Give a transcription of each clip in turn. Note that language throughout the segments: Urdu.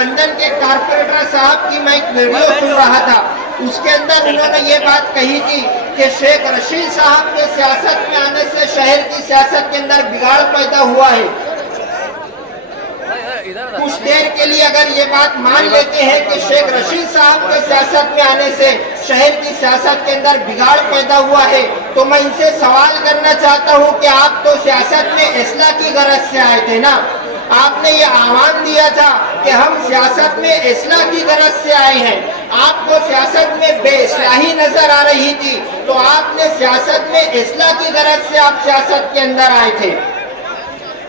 گٹھبندھن کے کارپوریٹر صاحب کی میں ایک ویڈیو سن رہا تھا، اس کے اندر انہوں نے یہ بات کہی تھی کہ شیخ رشید صاحب کے سیاست میں آنے سے شہر کی سیاست کے اندر بگاڑ پیدا ہوا ہے۔ کچھ دیر کے لیے اگر یہ بات مان لیتے ہیں کہ شیخ رشید صاحب کے سیاست میں آنے سے شہر کی سیاست کے اندر بگاڑ پیدا ہوا ہے، تو میں ان سے سوال کرنا چاہتا ہوں کہ آپ تو سیاست میں اصلاح کی غرض سے آئے تھے نا، آپ نے یہ آہوان دیا تھا کہ ہم سیاست میں اصلاح کی غرض سے آئے ہیں، آپ کو سیاست میں بے اصلاحی نظر آ رہی تھی تو آپ نے سیاست میں اصلاح کی غرض سے آپ سیاست کے اندر آئے تھے۔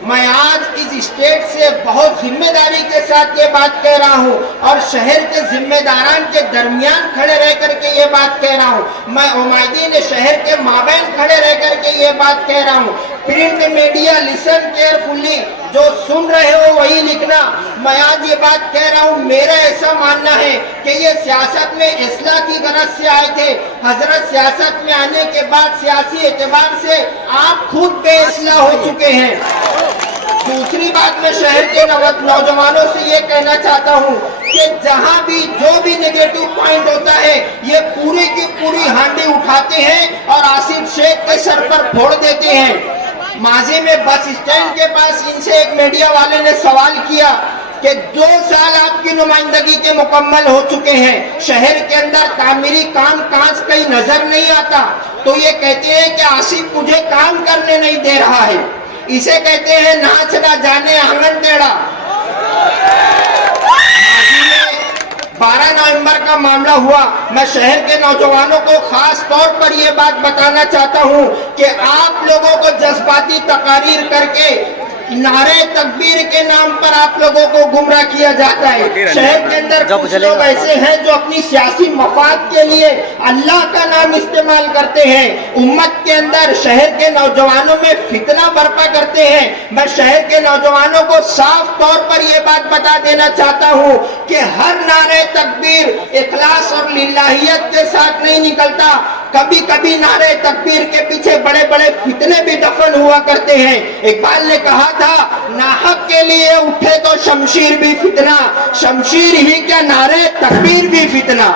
میں آج اس اسٹیٹ سے بہت ذمہ داری کے ساتھ یہ بات کہہ رہا ہوں اور شہر کے ذمہ داران کے درمیان کھڑے رہ کر کے یہ بات کہہ رہا ہوں، میں عمائدین شہر کے مابین کھڑے رہ کر کے یہ بات کہہ رہا ہوں۔ پرنٹ میڈیا لسن کیئرفلی، جو سن رہے ہو وہی لکھنا۔ میں آج یہ بات کہہ رہا ہوں، میرا ایسا ماننا ہے کہ یہ سیاست میں اصلاح کی غرض سے آئے تھے، حضرت سیاست میں آنے کے بعد سیاسی اعتبار سے آپ خود بے اصلاح ہو چکے ہیں۔ دوسری بات میں شہر کے نوجوانوں سے یہ کہنا چاہتا ہوں کہ جہاں بھی جو بھی نیگیٹو پوائنٹ ہوتا ہے یہ پوری کی پوری ہانڈی اٹھاتے ہیں اور آصف شیخ کے سر پر پھوڑ دیتے ہیں۔ ماضی میں بس اسٹینڈ کے پاس ان سے ایک میڈیا والے نے سوال کیا کہ 2 سال آپ کی نمائندگی کے مکمل ہو چکے ہیں، شہر کے اندر تعمیری کام کاج کہیں نظر نہیں آتا، تو یہ کہتے ہیں کہ آصف مجھے کام کرنے نہیں دے رہا ہے، اسے کہتے ہیں ناچ نہ جانے آنگن ٹیڑھا۔ 12 نومبر کا معاملہ ہوا، میں شہر کے نوجوانوں کو خاص طور پر یہ بات بتانا چاہتا ہوں کہ آپ لوگوں کو جذباتی تقاریر کر کے نعرے تکبیر کے نام پر آپ لوگوں کو گمراہ کیا جاتا ہے۔ شہر کے اندر کچھ لوگ ایسے ہیں جو اپنی سیاسی مفاد کے لیے اللہ کا نام استعمال کرتے ہیں، امت کے اندر شہر کے نوجوانوں میں فتنہ برپا کرتے ہیں۔ میں شہر کے نوجوانوں کو صاف طور پر یہ بات بتا دینا چاہتا ہوں کہ ہر نعرے تکبیر اخلاص اور للہیت کے ساتھ نہیں نکلتا، کبھی کبھی نعرے تکبیر کے پیچھے بڑے بڑے فتنے بھی دفن ہوا کرتے ہیں۔ اقبال نے کہا تھا ناحق کے لیے اٹھے تو شمشیر بھی فتنہ، شمشیر ہی کیا نعرے تکبیر بھی فتنہ۔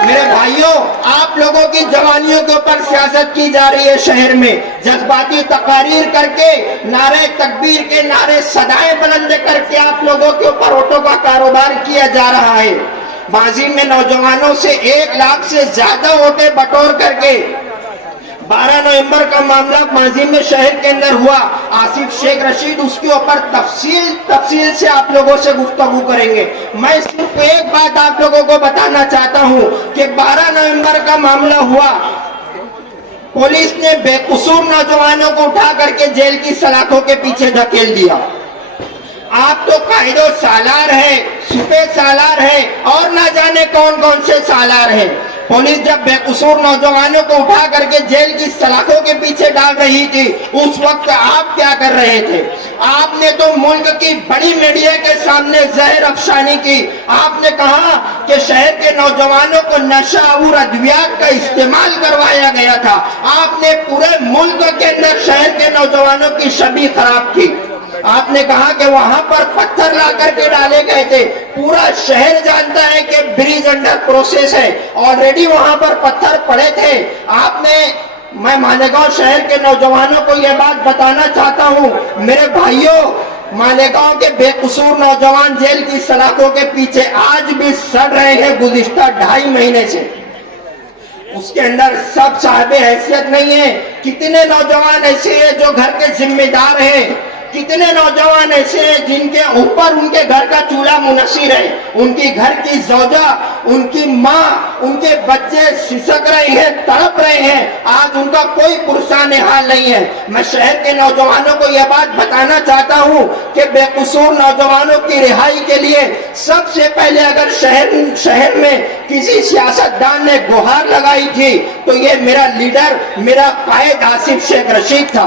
میرے بھائیوں، آپ لوگوں کی جوانیوں کے اوپر سیاست کی جا رہی ہے شہر میں، جذباتی تقاریر کر کے نعرے تکبیر کے نعرے صدائیں بلند کر کے آپ لوگوں کے اوپر ووٹوں کا کاروبار کیا جا رہا ہے۔ ماضی میں نوجوانوں سے 1 لاکھ سے زیادہ ووٹیں بٹور کر کے 12 نومبر کا معاملہ ماضی میں شہر کے اندر ہوا، آصف شیخ رشید اس کے اوپر تفصیل سے آپ لوگوں سے گفتگو کریں گے۔ میں صرف ایک بات آپ لوگوں کو بتانا چاہتا ہوں کہ 12 نومبر کا معاملہ ہوا، پولیس نے بے قصور نوجوانوں کو اٹھا کر کے جیل کی سلاخوں کے پیچھے دھکیل دیا۔ آپ تو قائد و سالار ہیں، سپہ سالار ہیں اور نہ جانے کون کون سے سالار ہیں۔ پولیس جب بے قصور نوجوانوں کو اٹھا کر کے جیل کی سلاخوں کے پیچھے ڈال رہی تھی، اس وقت آپ کیا کر رہے تھے؟ آپ نے تو ملک کی بڑی میڈیا کے سامنے زہر افشانی کی۔ آپ نے کہا کہ شہر کے نوجوانوں کو نشہ اور ادویات کا استعمال کروایا گیا تھا۔ آپ نے پورے ملک کے اندر شہر کے نوجوانوں کی شبیہ خراب کی۔ آپ نے کہا کہ وہاں پر پتھر لا کر کے ڈالے گئے تھے، پورا شہر جانتا ہے کہ بریج انڈر پروسیس ہے، آلریڈی وہاں پر پتھر پڑے تھے۔ میں مالیگاؤں شہر کے نوجوانوں کو یہ بات بتانا چاہتا ہوں، میرے بھائیوں، مالیگاؤں کے بے قصور نوجوان جیل کی سلاخوں کے پیچھے آج بھی سڑ رہے ہیں گزشتہ 2.5 مہینے سے۔ اس کے اندر سب صاحب حیثیت نہیں ہے۔ کتنے نوجوان ایسے ہیں جو گھر کے ذمہ دار ہیں، کتنے نوجوان ایسے ہیں جن کے اوپر ان کے گھر کا چولہا منحصر ہے، ان کی گھر کی زوجہ، ان کی ماں، ان کے بچے سسک رہے ہیں، تڑپ رہے ہیں، آج ان کا کوئی پرسان حال نہیں ہے۔ میں شہر کے نوجوانوں کو یہ بات بتانا چاہتا ہوں کہ بے قصور نوجوانوں کی رہائی کے لیے سب سے پہلے اگر شہر میں کسی سیاستدان نے گہار لگائی تھی تو یہ میرا لیڈر، میرا قائد آصف شیخ رشید تھا۔